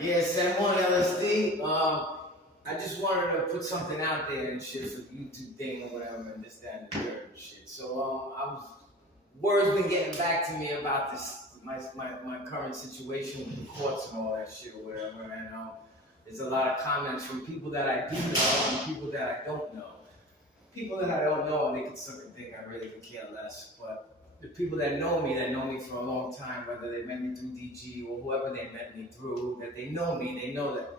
Yeah, CEND LSD. I just wanted to put something out there and shit for the YouTube thing or whatever, and this, that, and the third and shit. So words been getting back to me about this, my current situation with the courts and all that shit or whatever, and there's a lot of comments from people that I do know and people that I don't know. People that I don't know, they could suck a dick, I really could care less, but the people that know me for a long time, whether they met me through DG or whoever they met me through, that they know me, they know that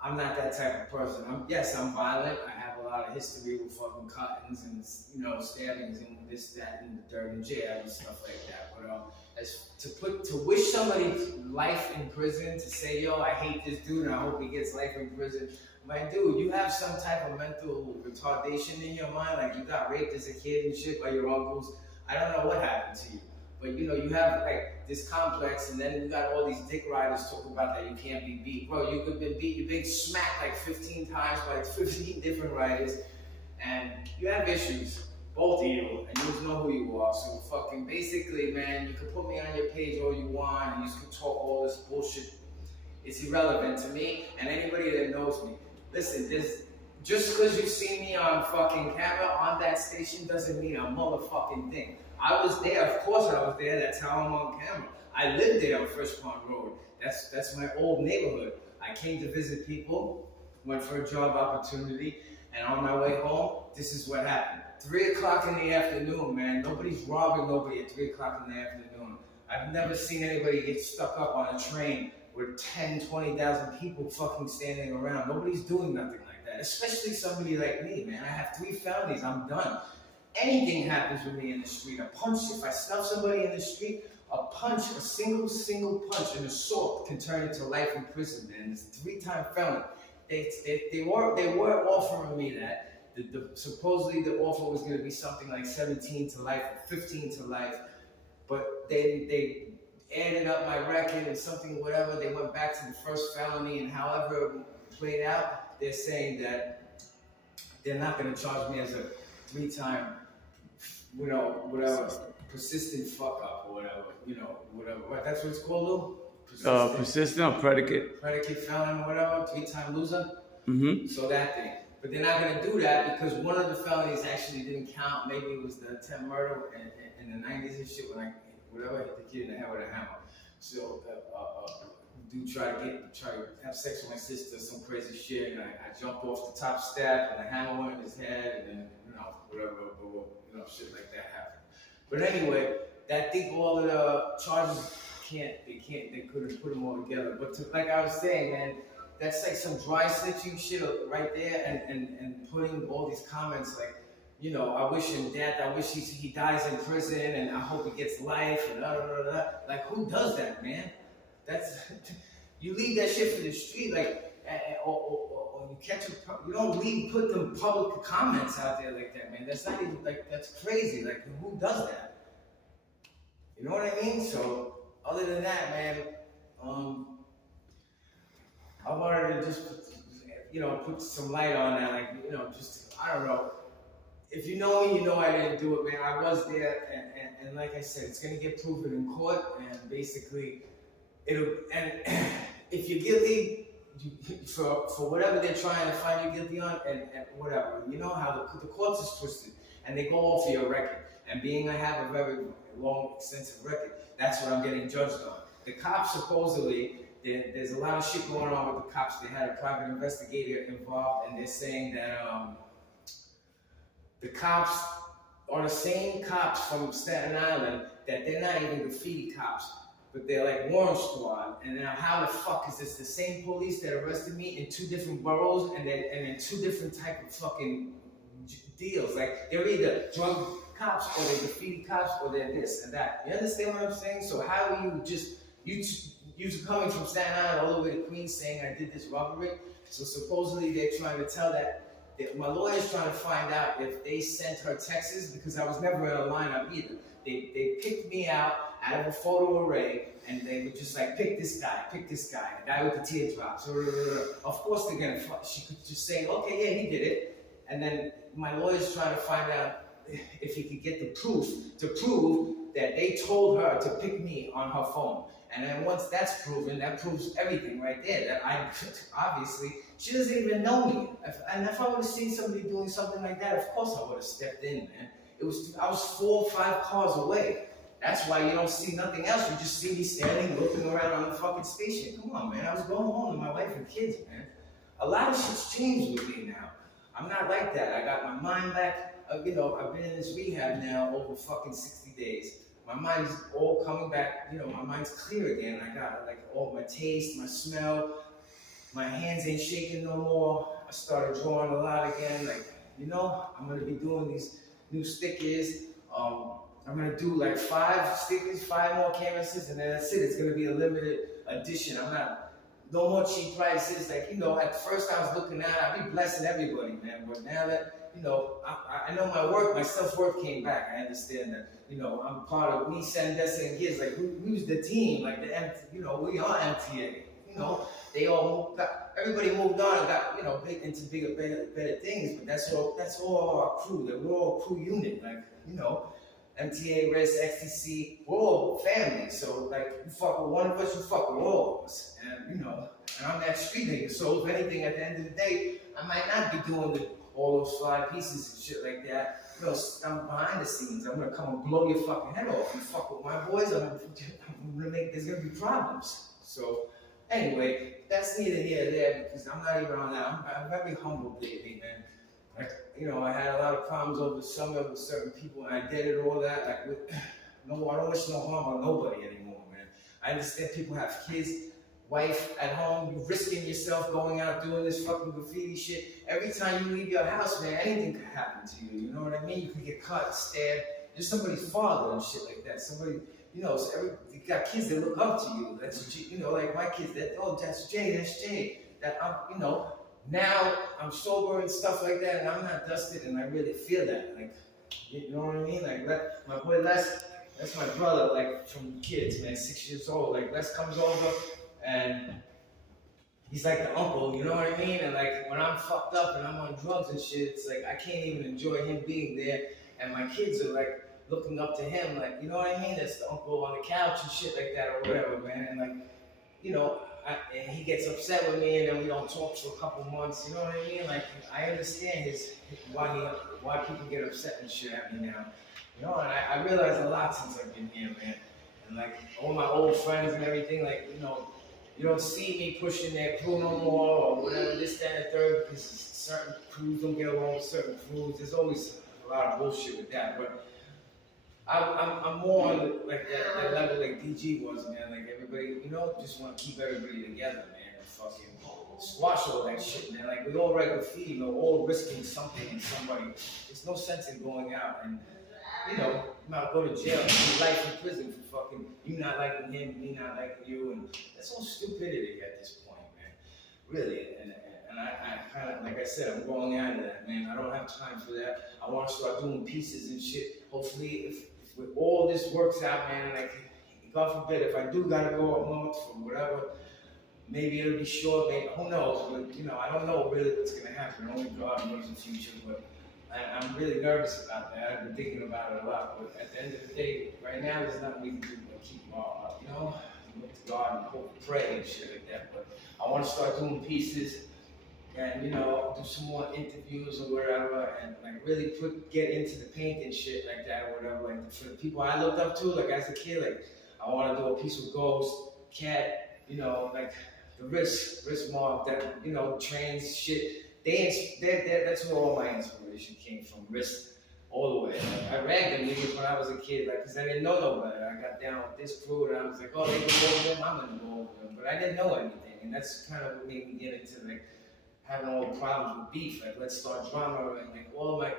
I'm not that type of person. I'm violent. I have a lot of history with fucking cuttings and, stabbings and this, that, and the third in jail and stuff like that. But as to wish somebody life in prison, to say, yo, I hate this dude and I hope he gets life in prison. My dude, you have some type of mental retardation in your mind, like you got raped as a kid and shit by your uncles. I don't know what happened to you. But you have like this complex, and then you got all these dick riders talking about that you can't be beat. Bro, you could be beat, you've been smacked like 15 times by 15 different riders, and you have issues, both of you, and you know who you are. So fucking basically, man, you can put me on your page all you want, and you can talk all this bullshit. It's irrelevant to me and anybody that knows me. Listen, just because you see me on fucking camera on that station doesn't mean a motherfucking thing. I was there, of course I was there, that's how I'm on camera. I lived there on Fresh Pond Road. That's my old neighborhood. I came to visit people, went for a job opportunity, and on my way home, this is what happened. 3 o'clock in the afternoon, man. Nobody's robbing nobody at 3 o'clock in the afternoon. I've never seen anybody get stuck up on a train with 10, 20,000 people fucking standing around. Nobody's doing nothing like that, especially somebody like me, man. I have 3 felonies, I'm done. Anything happens with me in the street, a punch, if I snuff somebody in the street, a punch, a single punch, an assault can turn into life in prison, man. It's a 3-time felony. They were offering me that. Supposedly the offer was going to be something like 17 to life, 15 to life, but they added up my record and something, whatever. They went back to the first felony, and however it played out, they're saying that they're not going to charge me as a 3-time, whatever, persistent fuck up or whatever. What, that's what it's called, Lou? Persistent or predicate. Predicate felon, whatever, 3-time loser. Mm-hmm. So that thing. But they're not going to do that because one of the felonies actually didn't count. Maybe it was the attempt murder in the 90s and shit when I hit the kid in the head with a hammer. So, dude tried to have sex with my sister, some crazy shit, and I jumped off the top step and the hammer went in his head, and then, whatever, shit like that happened. But anyway, I think all of the charges they couldn't put them all together. But like I was saying, man, that's like some dry snitching shit right there, and putting all these comments like, I wish him death, I wish he dies in prison, and I hope he gets life, and Like, who does that, man? You leave that shit for the street, like, or you catch you don't put them public comments out there like that, man. That's not even, like, that's crazy. Like, who does that? You know what I mean? So, other than that, man, I wanted to just, put some light on that, like, I don't know. If you know me, you know I didn't do it, man. I was there, and like I said, it's gonna get proven in court, and basically, and if you're guilty, for whatever they're trying to find you guilty on, and whatever, you know how the courts is twisted, and they go off of your record, and being I have a very long, extensive record, that's what I'm getting judged on. The cops supposedly, there's a lot of shit going on with the cops. They had a private investigator involved, and they're saying that the cops are the same cops from Staten Island, that they're not even graffiti cops, but they're like warrant squad. And now how the fuck is this the same police that arrested me in 2 different boroughs and in 2 different type of fucking deals? Like, they're either drug cops or they're graffiti cops or they're this and that. You understand what I'm saying? So how are you you're coming from Staten Island all the way to Queens saying I did this robbery? So supposedly they're trying to tell that my lawyer's trying to find out if they sent her texts, because I was never in a lineup either. They picked me out of a photo array, and they were just like, pick this guy, the guy with the teardrops. Of course they're gonna, she could just say, okay, yeah, he did it. And then my lawyer's trying to find out if he could get the proof to prove that they told her to pick me on her phone. And then once that's proven, that proves everything right there. That I obviously she doesn't even know me. If I would have seen somebody doing something like that, of course I would have stepped in, man. I was 4 or 5 cars away. That's why you don't see nothing else. You just see me standing, looking around on the fucking station. Come on, man. I was going home to my wife and kids, man. A lot of shit's changed with me now. I'm not like that. I got my mind back. I've been in this rehab now over fucking 60 days. My mind's all coming back. My mind's clear again. I got all my taste, my smell. My hands ain't shaking no more. I started drawing a lot again. I'm gonna be doing these new stickers. I'm gonna do 5 stickers, 5 more canvases, and then that's it. It's gonna be a limited edition. No more cheap prices. At first I was looking at it, I'd be blessing everybody, man. But now that, I know my work, my self-worth came back. I understand that, I'm part of CEND LSD. Who's the team? We are MTA. Everybody moved on and got, into bigger, better things. But that's all our crew. We're all a crew unit. MTA, RIS, XTC, we're all family. So you fuck with one of us, you fuck with all of us. And and I'm that street nigga. So if anything, at the end of the day, I might not be doing all those fly pieces and shit like that. I'm behind the scenes. I'm gonna come and blow your fucking head off. You fuck with my boys, there's gonna be problems. So anyway, that's neither here nor there because I'm not even on that. I'm very humble lately, man. I had a lot of problems over the summer with certain people, and I did it all that. I don't wish no harm on nobody anymore, man. I understand people have kids, wife at home, you're risking yourself going out doing this fucking graffiti shit. Every time you leave your house, man, anything could happen to you. You know what I mean? You could get cut, stabbed. You're somebody's father and shit like that. Somebody, you got kids that look up to you. That's like my kids. That's Jay. That now I'm sober and stuff like that, and I'm not dusted, and I really feel that. You know what I mean? My boy Les, that's my brother, from kids, man, 6 years old. Les comes over, and he's like the uncle, you know what I mean? And when I'm fucked up and I'm on drugs and shit, it's I can't even enjoy him being there, and my kids are looking up to him, you know what I mean? That's the uncle on the couch and shit like that, or whatever, man. And and he gets upset with me, and then we don't talk for a couple months. You know what I mean? I understand why people get upset and shit at me now. And I realized a lot since I've been here, man. And all my old friends and everything, you don't see me pushing their crew no more or whatever, this, that, and the third, because certain crews don't get along with certain crews. There's always a lot of bullshit with that, but I'm more on that level DG was, man. Everybody, just want to keep everybody together, man, and fucking squash all that shit, man. We all write graffiti, all risking something in somebody. There's no sense in going out and, you might go to jail and do life in prison for fucking you not liking him, me not liking you, and that's all stupidity at this point, man. Really, and I kind of, like I said, I'm growing out of that, man. I don't have time for that. I want to start doing pieces and shit. Hopefully, if with all this works out, man, God forbid, if I do gotta go up north for whatever, maybe it'll be short, maybe, who knows, but, I don't know really what's gonna happen. Only God knows the future, but I'm really nervous about that. I've been thinking about it a lot, but at the end of the day, right now, there's nothing we can do but keep look to God and hope and pray and shit like that. But I want to start doing pieces and, do some more interviews or whatever, and really get into the painting shit like that or whatever. For the people I looked up to, as a kid, I want to do a piece with Ghost, Cat, the wrist mark that, trains shit. That's where all my inspiration came from, wrist all the way. I ragged them niggas when I was a kid, because I didn't know no better. I got down with this crew and I was they go over them, I'm gonna go over them. But I didn't know anything, and that's kind of what made me get into having all the problems with beef. Let's start drama and all my,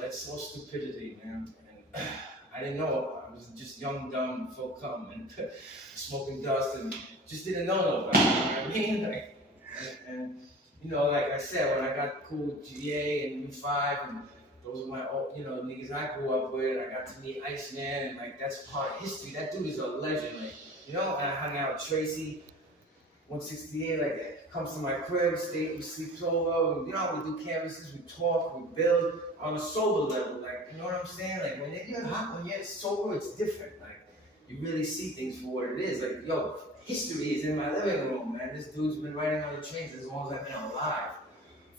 that's all stupidity, man. And I didn't know. I was just young, dumb, full cum, and smoking dust, and just didn't know nobody. You know what I mean? And like I said, when I got cool with GA and U5, and those are my old, niggas I grew up with. I got to meet Iceman, and that's part of history. That dude is a legend. And I hung out with Tracy, 168, comes to my crib, we sleep over, we do canvases, we talk, we build on a sober level, you know what I'm saying? When you're hot, when you're sober, it's different. you really see things for what it is. Like, yo, history is in my living room, man. This dude's been riding on the trains as long as I've been alive.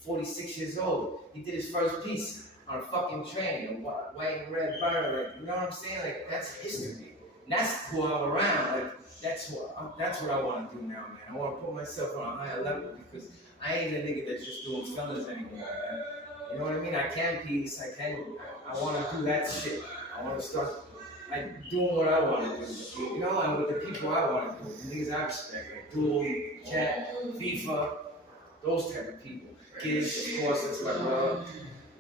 46 years old. He did his first piece on a fucking train, a white and red banner. Like, you know what I'm saying? Like, that's history. And that's who I'm around. Like, that's what I want to do now, man. I want to put myself on a higher level because I ain't a nigga that's just doing fellas anymore, man. You know what I mean? I can peace. I want to do that shit. I want to start like doing what I want to do. You know, and with the people I want to do, the niggas I respect, like Duel, Cat, FIFA, those type of people. Kids, of course, that's my brother.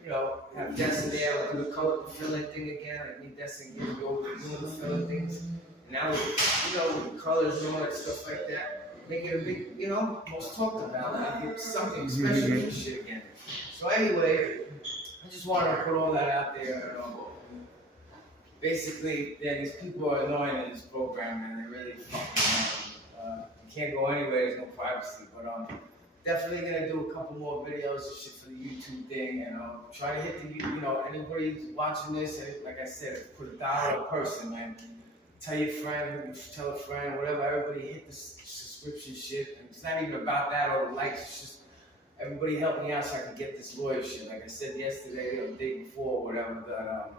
You know, have Destin there, we'll do the color filling thing again. Like me, Destin, get over doing the filling things. And now, you know, with the colors and all that stuff like that, make it a big, you know, most talked about. Like it's something special and shit again. So anyway, I just wanted to put all that out there. Basically, yeah, these people are annoying in this program, and they're really fucking annoying. You can't go anywhere, there's no privacy. But definitely gonna do a couple more videos and shit for the YouTube thing, and try to hit the, you know, anybody watching this, and like I said, put $1 a person, man. Tell your friend, tell a friend, whatever. Everybody hit the subscription shit. And it's not even about that or the likes. It's just everybody help me out so I can get this lawyer shit. Like I said yesterday or the day before, whatever. That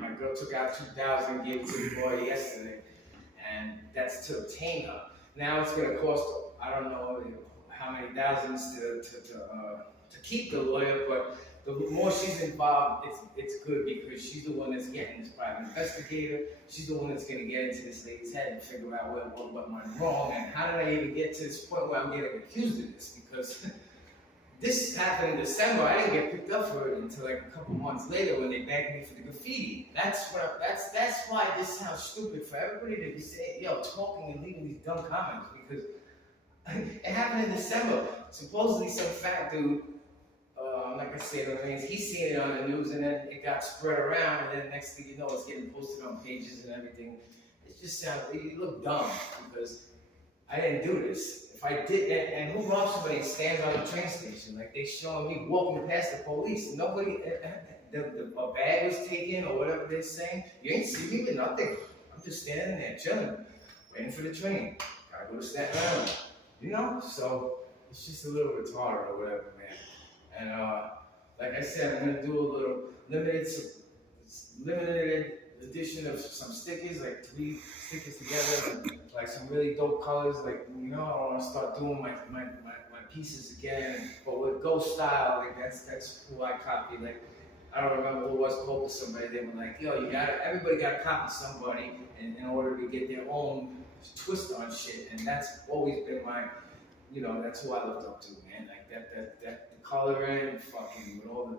my girl took out $2,000, gave it to the lawyer yesterday, and that's to obtain her. Now it's gonna cost, I don't know how many thousands to keep the lawyer, but the more she's involved, it's good because she's the one that's getting this private investigator. She's the one that's gonna get into this lady's head and figure out what went wrong and how did I even get to this point where I'm getting accused of this, because this happened in December. I didn't get picked up for it until like a couple months later when they begged me for the graffiti. That's why this sounds stupid for everybody to be saying, yo, talking and leaving these dumb comments, because it happened in December. Supposedly some fat dude, like I said, he's seen it on the news, and then it got spread around, and then next thing you know, it's getting posted on pages and everything. It just sounds, it looked dumb because I didn't do this. If I did, and who robs somebody and stands on the train station? Like they showing me walking past the police. Nobody, a bag was taken or whatever they're saying. You ain't see me with nothing. I'm just standing there chilling, waiting for the train. Gotta go to Staten Island. You know? So it's just a little retarded or whatever, man. And like I said, I'm gonna do a little limited edition of some stickers, like 3 stickers together, and, like some really dope colors. Like, you know, I want to start doing my pieces again, but with ghost style. Like that's who I copy. Like I don't remember who it was, spoke to somebody. They were like, yo, everybody got to copy somebody in order to get their own twist on shit. And that's always been my, you know, that's who I looked up to, man. Like that the coloring, fucking with all the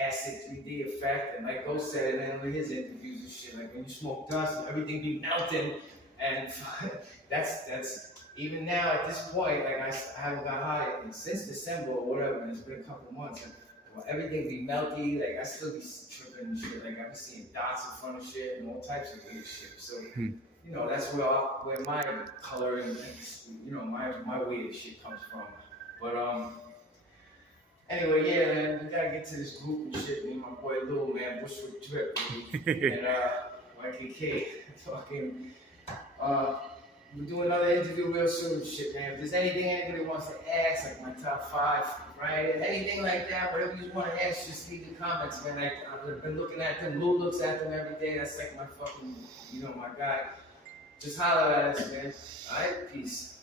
acid 3D effect, and like Ghost said in one of his interviews and shit, like when you smoke dust, everything be melting, and that's even now at this point, like I haven't got high since December or whatever, and it's been a couple months, and everything be melty, like I still be tripping and shit, like I be seeing dots in front of shit and all types of weird shit. So you know, that's where my coloring, you know, my weird shit comes from. But anyway, yeah, man, we gotta get to this group and shit. Me and my boy Lil, man, Bushwick Drip, and YKK, fucking, we'll do another interview real soon, shit, man. If there's anything anybody wants to ask, like my top 5, right? Anything like that, whatever you want to ask, just leave the comments, man. Like, I've been looking at them. Lou looks at them every day. That's like my fucking, you know, my guy. Just holler at us, man. All right, peace.